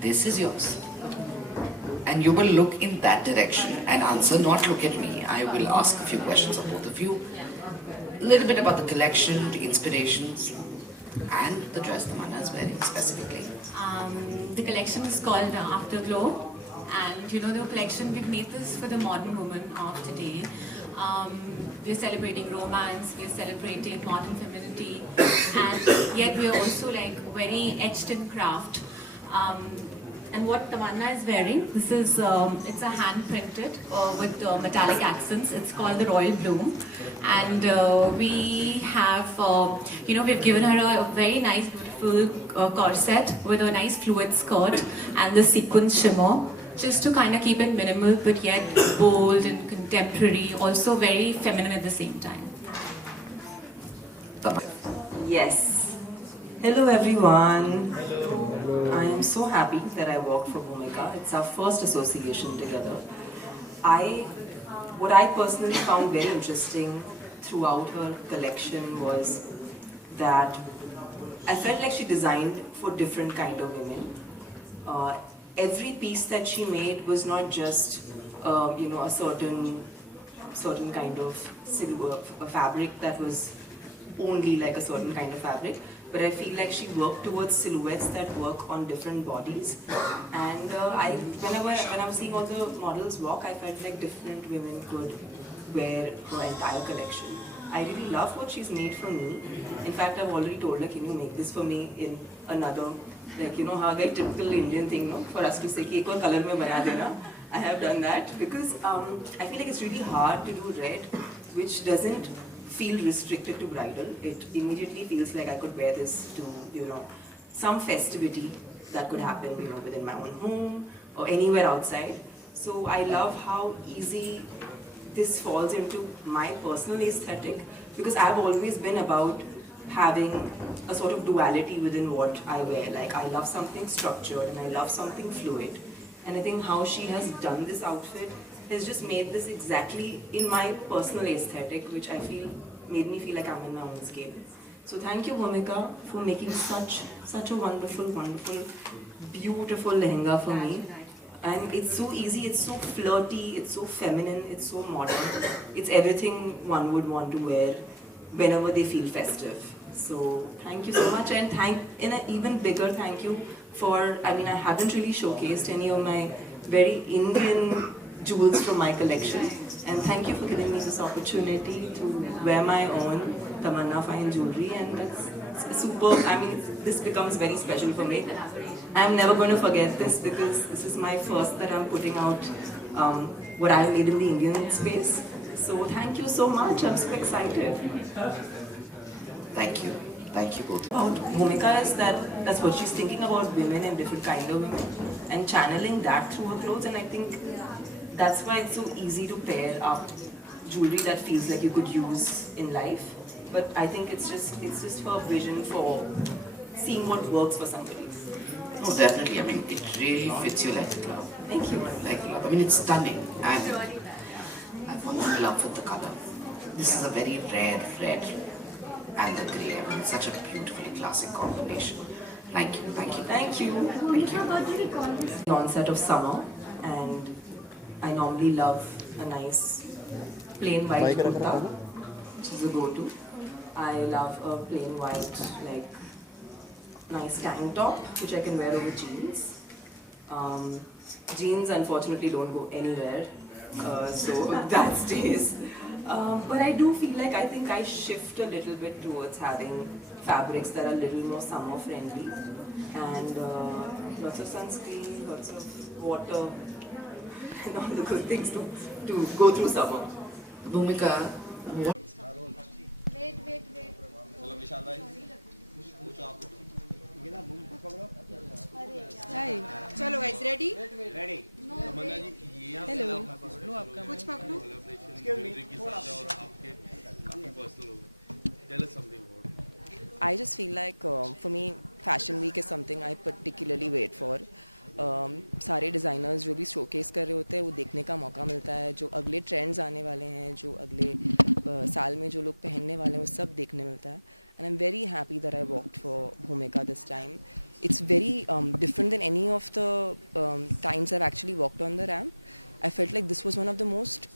this is yours. And you will look in that direction and answer, not look at me. I will ask a few questions of both of you. A little bit about the collection, the inspirations, and the dress Tamanna is wearing specifically. The collection is called Afterglow, and you know the collection, we've made this for the modern woman of today. We're celebrating romance, we're celebrating modern femininity, and yet we're also like very etched in craft. And what Tamanna is wearing, this is, it's a hand printed with metallic accents. It's called the Royal Bloom. And we have, you know, we've given her a very nice, beautiful corset with a nice fluid skirt and the sequin shimmer, just to kind of keep it minimal but yet bold and contemporary, also very feminine at the same time. Yes. Hello everyone. Hello. I am so happy that I worked for Bhumika. It's our first association together. What I personally found very interesting throughout her collection was that I felt like she designed for different kind of women. Every piece that she made was not just you know, a certain kind of silver fabric that was only like a certain kind of fabric, but I feel like she worked towards silhouettes that work on different bodies. And when I was seeing all the models walk, I felt like different women could wear her entire collection. I really love what she's made for me. In fact, I've already told her, can you make this for me in another, like, you know, how the typical Indian thing, no? For us to say, ek aur color mein bana dena. I have done that because I feel like it's really hard to do red, which doesn't feel restricted to bridal. It immediately feels like I could wear this to, you know, some festivity that could happen, you know, within my own home or anywhere outside. So I love how easy this falls into my personal aesthetic, because I've always been about having a sort of duality within what I wear. Like, I love something structured and I love something fluid. And I think how she has done this outfit has just made this exactly in my personal aesthetic, which I feel made me feel like I'm in my own skin. So thank you, Bhumika, for making such a wonderful, beautiful lehenga for me. And it's so easy, it's so flirty, it's so feminine, it's so modern. It's everything one would want to wear whenever they feel festive. So thank you so much, and in an even bigger thank you for, I mean, I haven't really showcased any of my very Indian jewels from my collection, and thank you for giving me this opportunity to wear my own Tamanna fine jewelry, and that's super. I mean, this becomes very special for me. I'm never going to forget this, because this is my first that I'm putting out what I made in the Indian space. So thank you so much, I'm so excited. Thank you both. About Bhumika is that's what she's thinking about, women and different kind of women, and channeling that through her clothes. And I think that's why it's so easy to pair up jewelry that feels like you could use in life. But I think it's just her vision for seeing what works for somebody. Oh, definitely. I mean, it really fits you like a glove. Thank you. Like a glove. I mean, it's stunning, and I've fallen in love with the color. This is a very rare red and the grey. I mean, such a beautifully classic combination. Thank you. Thank you. What did you call this? The onset of summer, and I normally love a nice plain white kurta, which is a go-to. I love a plain white, like, nice tank top, which I can wear over jeans. Jeans, unfortunately, don't go anywhere, so that stays. But I do feel like I think I shift a little bit towards having fabrics that are a little more summer friendly, and lots of sunscreen, lots of water, and all the good things to go through summer. Bhumika, Wait. Hi. चलो guys, ready? Hello. कुछ पकड़ो. I just feel like for me, Fashion Week is something I particularly wait for. सारे designers जो भी showcase कर रहे होते हैं वो देखने का मौका मिलता है, जो अगले ट्रेंड्स आने वाले हैं, जो अगले साल में जो लोग पहनने वाले हैं वो सब देखने मिलता है. And I am very happy that I walked for Bhumika this time. It's very different than any of the times I've actually walked on the ramp. I felt like this was one of the most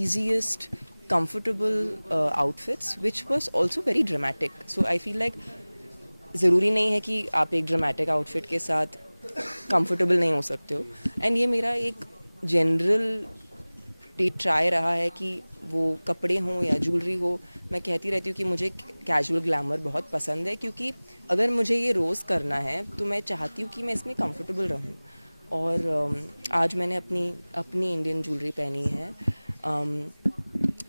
easiest, comfortable outfits, which was also very dramatic. So I feel like ज़रूरी नहीं है कि आप एक dramatic outfit के साथ comfortable नहीं हो सकते हो. एंड ये मेरा एक जनरल ट्राई रहा है कि वो कपड़े हों या ज्वेलरी हो, मैं कहती रहती हूँ कि मुझे कैजुअल ग्लैमर बहुत पसंद है, क्योंकि अगर मुझे ये रोज़ करना है तो मैं चाहती हूँ कि मैं इसमें कंफर्टेबल रहूँ. और आज मैंने अपनी इंडियन ज्वेलरी पहनी है.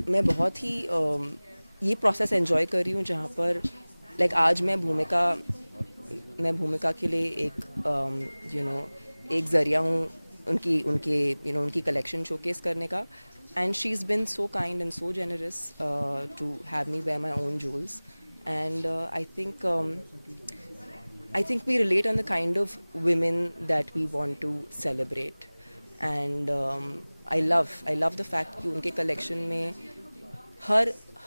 मैं बहुत ही ये प्रोसेस एंजॉय कर रही हूँ, जहाँ पर लाइक आज मैं भूमिका के लिए एक ज़रिया हूँ उनकी कलेक्शन शोकेस करने का. And she is been so kind and so generous to have me wear my own jewels. And I think we relate on the kind of women that we want to celebrate. And I love the fact कि उनके collection में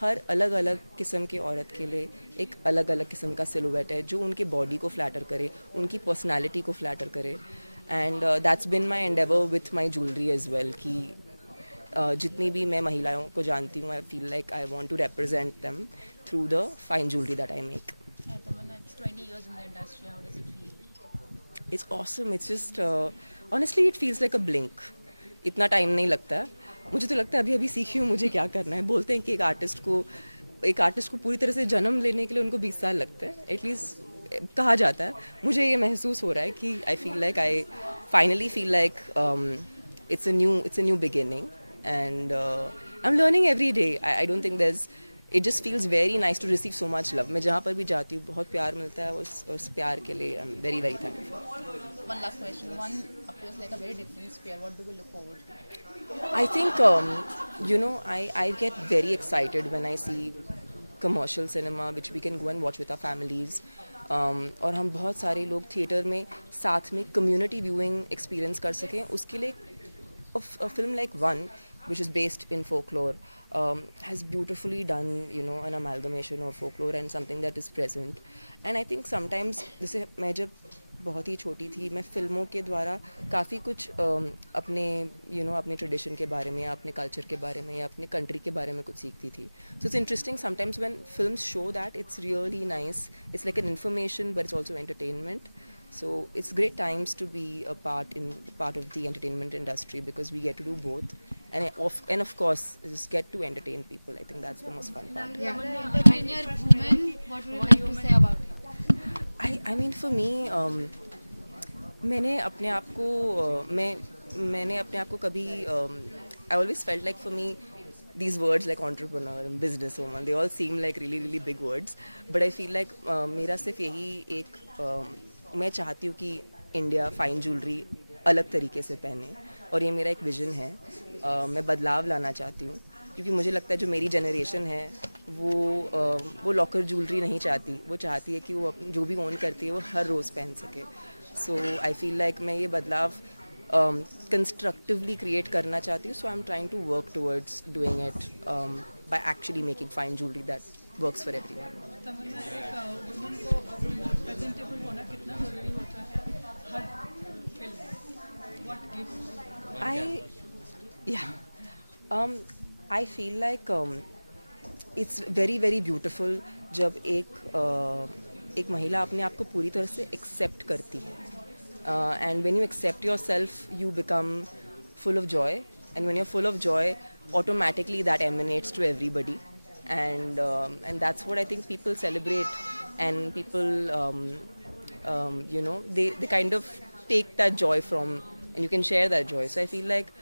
हर अलग अलग किस्म की औरत के लिए एक अलग अलग किस्म का सिलुएट है, जो उनके बॉडी को फ्लैटर करे, उनकी पर्सनालिटी को फ्लैटर करे. And that's been my endeavour with my jewellery as well, कि जितनी भी मैं महिलाओं को जानती हूँ, I feel like I want to represent them through the fine jewellery that I make. It's awesome. It's just honestly it feels like a blink. इतना time नहीं लगता है. मुझे तो लगता है अभी सीखी हूँ मुझे क्या करना है. बोलते हैं कि एक आर्टिस्ट को पूरी तरह से जन्म लेने के लिए उनको 20 साल लगते हैं, एटलीस्ट कहा जाता है. मुझे ये महसूस हो रहा है कि I finally feel like it's a new beginning, and I'm learning every day. I don't think it just feels very nice to receive so much love. मैं जहाँ पर भी जाती हूँ बहुत प्यार मिलता है. उस प्यार के लिए I'm very very thankful. One last question. One appears like a very different pair. What do we look forward to? I think I get very excited when I see commercial cinema which we can go and watch with our families. और हम बहुत सारे लोग theatre में साथ में community viewing experience कर सकें. उसके लिए a film like One, which is based in folklore, has beautifully done an amalgamation of folklore and something that is present. And I think sometimes जैसे मैं जब बहुत ही छोटी थी, मैं फिल्मों के द्वारा काफ़ी कुछ अपने ट्रेडिशन के बारे में या अपने कल्चर के बारे में या अपने कंट्री के बारे में कुछ सीखती थी. So it's interesting sometimes when films show that. It's really nice. It's like an information but it's also entertainment. So it's great times to be a part of the entertainment industry, because we get to do both, and of course just get to entertain people. I think that's the most fun part. Pioneer woman, what would you like to say about it? I mean for me, मैंने अपने आप को कभी I always felt like for me these words like entrepreneur and businesswoman, they all seem like really really big words, but I feel like मेरा सिर्फ यही एक मैं चाहती हूँ कि इंडिया फाइन ज्वेलरी अलग तरीके से पहने, और ये मेरा एक विज़न है. मैं बदलाव लाना चाहती हूँ, क्योंकि मुझे लगता है जो मेरी जनरेशन है वो लॉकर ज्वेलरी नहीं चाहती. वो चाहती है कि वो जो भी ओन करती है वो हर रोज़ पहन सके. सो आई फील लाइक मैं ये बदलाव कंस्ट्रक्टिवली क्रिएट करना चाहती हूँ. So I am trying to work towards doing it by actually making fine jewellery that works for everyone. I feel like it's very very beautiful जब एक महिला अपने आप को पूरी तरह से एक्सेप्ट करती है. And when you accept yourself, you become full of joy, and when you're full of joy, automatically that emanates to everybody, and that's what I think people celebrate, and people they kind of take that joy from, and you can share that joy. So I feel like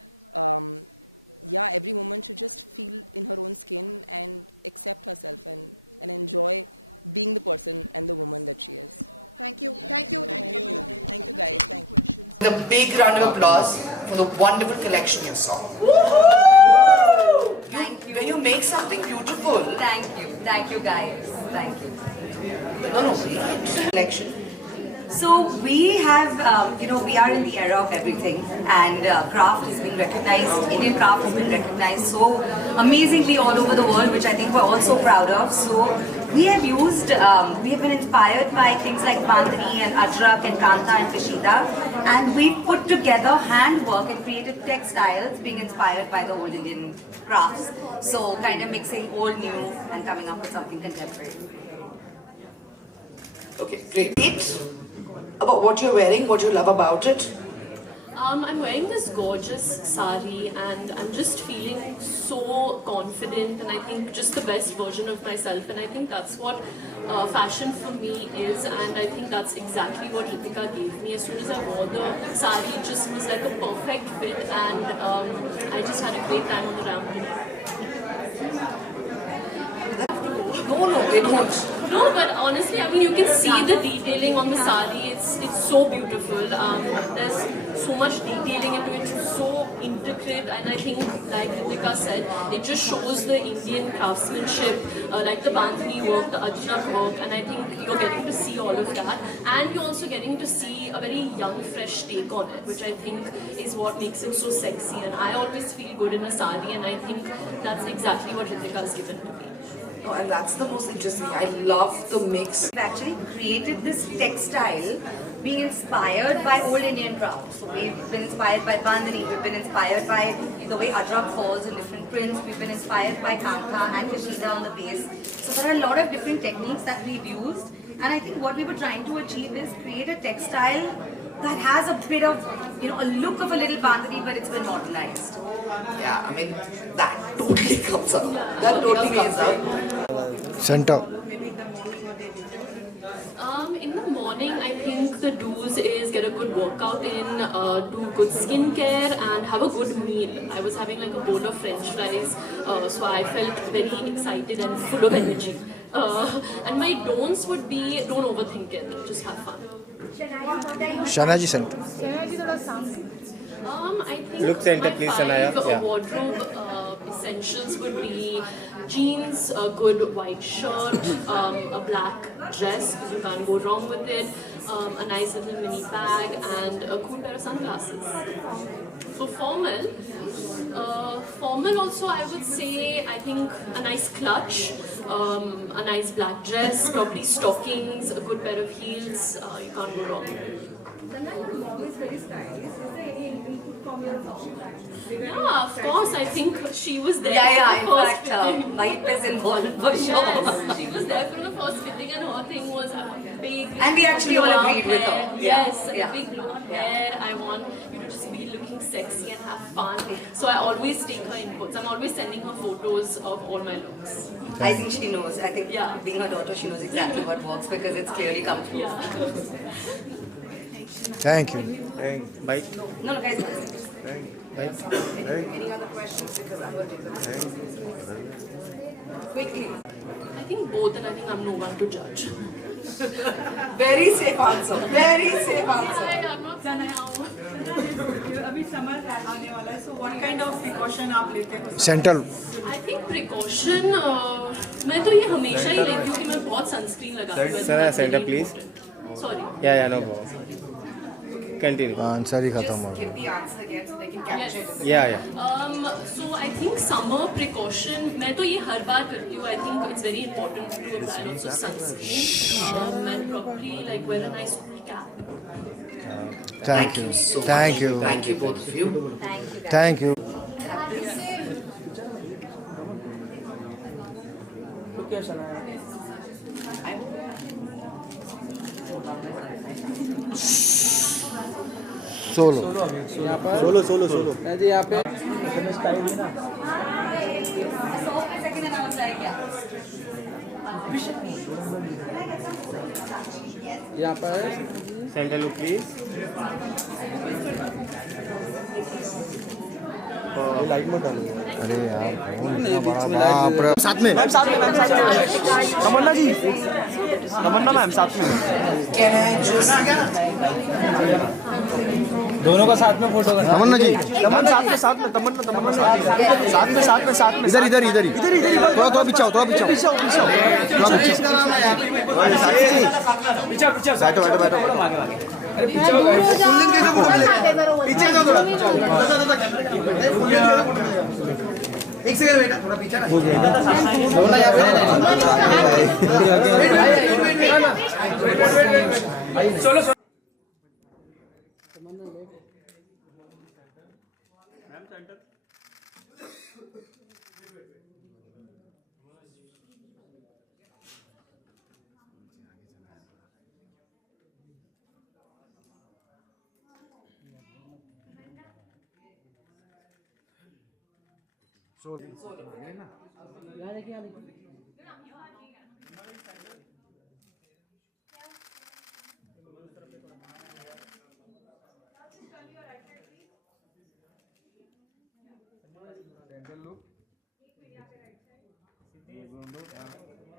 every woman should just feel in her own skin and accept herself and enjoy being the person and the woman that she is. Thank you guys. Thank you. A big round of applause for the wonderful collection you saw. When you make something beautiful. Thank you guys. Thank you. No. Collection. So we have, we are in the era of everything, and craft has been recognized, Indian craft has been recognized so amazingly all over the world, which I think we're all so proud of. So we have used, we have been inspired by things like Bandhani and Ajrak and Kantha and Kashida, and we've put together handwork and created textiles being inspired by the old Indian crafts. So kind of mixing old, new, and coming up with something contemporary. Okay, great. About what you're wearing, what you love about it. I'm wearing this gorgeous sari and I'm just feeling so confident, and I think just the best version of myself, and I think that's what fashion for me is, and I think that's exactly what Ritika gave me. As soon as I wore the sari, it just was like a perfect fit, and I just had a great time on the ramp tonight. No, they don't. No, but honestly, I mean, you can see the detailing on the sari. It's so beautiful. There's so much detailing into it, so intricate, and I think, like Ritika said, it just shows the Indian craftsmanship, like the Bandhani work, the Ajrak work, and I think you're getting to see all of that, and you're also getting to see a very young, fresh take on it, which I think is what makes it so sexy. And I always feel good in a sari, and I think that's exactly what Ritika has given to me. Oh, and that's the most interesting. I love the mix. We've actually created this textile being inspired by old Indian craft. So we've been inspired by Bandhani, we've been inspired by the way Ajrak falls in different prints, we've been inspired by Kantha and Kashida on the base. So there are a lot of different techniques that we've used, and I think what we were trying to achieve is create a textile that has a bit of, a look of a little Bandhani, but it's been modernized. Yeah, I mean, that totally comes out. That totally comes out. Center. In the morning, I think the do's is get a good workout in, do good skincare, and have a good meal. I was having like a bowl of French fries, so I felt very excited and full of energy. And my don'ts would be, don't overthink it, just have fun. Shanaji Center. I think my 5 wardrobe essentials would be jeans, a good white shirt, a black dress, because you can't go wrong with it, a nice little mini bag, and a cool pair of sunglasses. For formal also I would say, I think a nice clutch, a nice black dress, probably stockings, a good pair of heels, you can't go wrong. Yeah, of course. I think she was there. In fact, Mahip is involved for sure. Yes, she was there for the first fitting, and her thing was, I want big. And we actually all agreed with her. Yes, a big blowout hair. I want you to just be looking sexy and have fun. So I always take her inputs. I'm always sending her photos of all my looks. I think she knows. I think being her daughter, she knows exactly what works because it's clearly come through. Thank you. No, guys. Thank Any other questions? Quickly. I think both, and I think I'm no one to judge. Very safe answer. Very safe answer. I'm not saying now. अभी summer आने वाला है, so what kind of precaution आप लेते हो? Central. I think precaution, मैं तो ये हमेशा ही लेती हूँ कि मैं बहुत sunscreen लगाती हूँ. I think that's very important. Sorry. Yeah, no problem. Continue. Answer ही खत्म हो Give the answer again so they can capture it. Yeah. So I think summer precaution, मैं तो ये हर बार करती हूँ. I think it's very important to apply lots of sunscreen. And probably like wear a nice cool cap. Thank you so much. Thank you. Thank you, both of you. Thank you. Solo. यहाँ पर solo जी यहाँ पे यहाँ पर centre look please light मत डालो अरे यार नहीं बीच में लाइट साथ में Can I just दोनों का साथ में फोटो करना। तमन्ना जी इधर इधर इधर ही थोड़ा थोड़ा पीछे आओ थोड़ा पीछे आओ थोड़ा पीछे पीछे पीछे बैठो बैठो बैठो मांगे मांगे। अरे पीछे हो गाइस। पीछे जाओ थोड़ा पीछे। एक सेकंड बेटा थोड़ा पीछे ना। वेट चलो मैम सेंटर।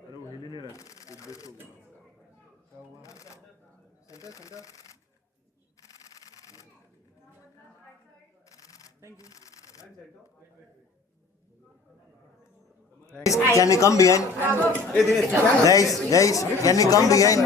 अरे वो हिल ही नहीं रहा क्या हुआ centre centre Can we come behind? Guys, can we come behind?